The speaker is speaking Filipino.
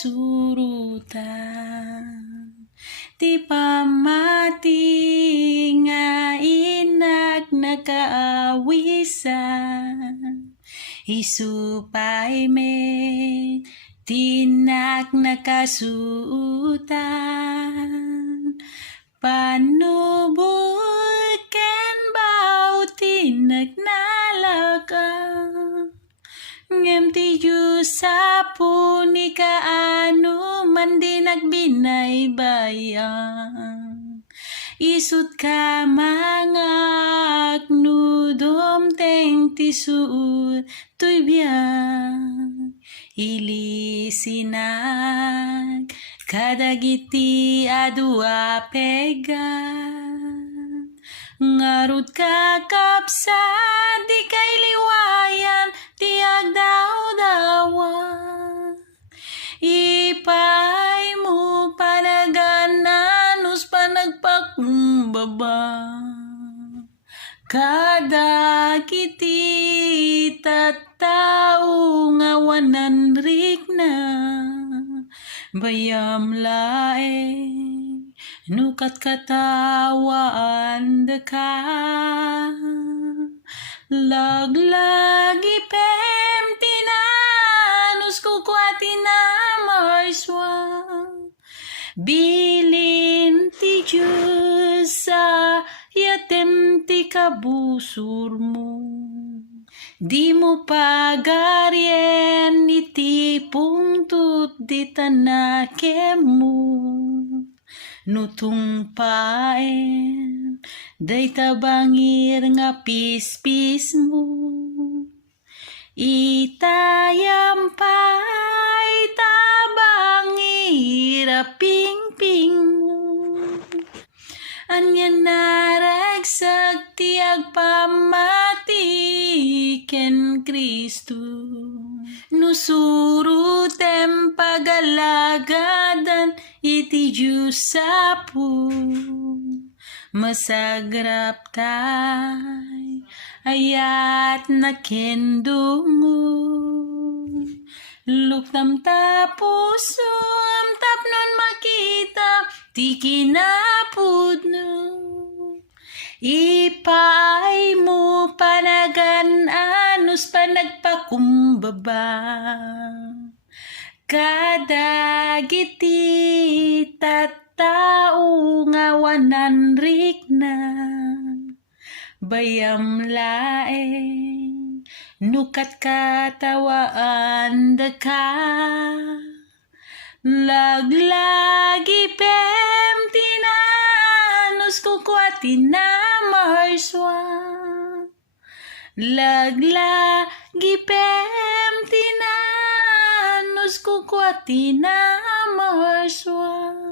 nakasurutan. Ti pamati nga inak nakaawisan, isupay me tinak nakasuutan. Panubul ken bau tinak nalaka, ngem ti Yusapu ni kaano man di nagbinay bayang. Isut ka mangak nudom teng ti suut tuy biyang. Ilisinag kadagiti adua pegan. Ngarud ka kapsad di kay liwayan ti agdaw-dawan. Ipay mo panagananos panagpakumbaba. Kadagiti tattao nga wananrik na bayam laeng nukat katawaan deka. Laglagi pem tinanus kukwati na marswang. Bilin ti Diyos sa AYATEM ti kabusor mo. Di mo pagaryen iti pungtut di tanake mo. Nutong paen day tabangir nga pispis mo. Itayampay tabangir a pingping mo. Anyan naragsak ti agpamati ken Kristo. Nusurutem pagalagadan iti Yusapu. Masagrap tay ayat na kendungo. Luktam tapuso am tapnon makita ti kinapudno. Ipay mo panagan-anos panagpakumbaba. Kadagiti tattao nga wananrik na bayam laeng nukat katawaan deka. Laglagi pem tinanus kukwati na marswang. Laglagi pem tinanus kukwati na marswang.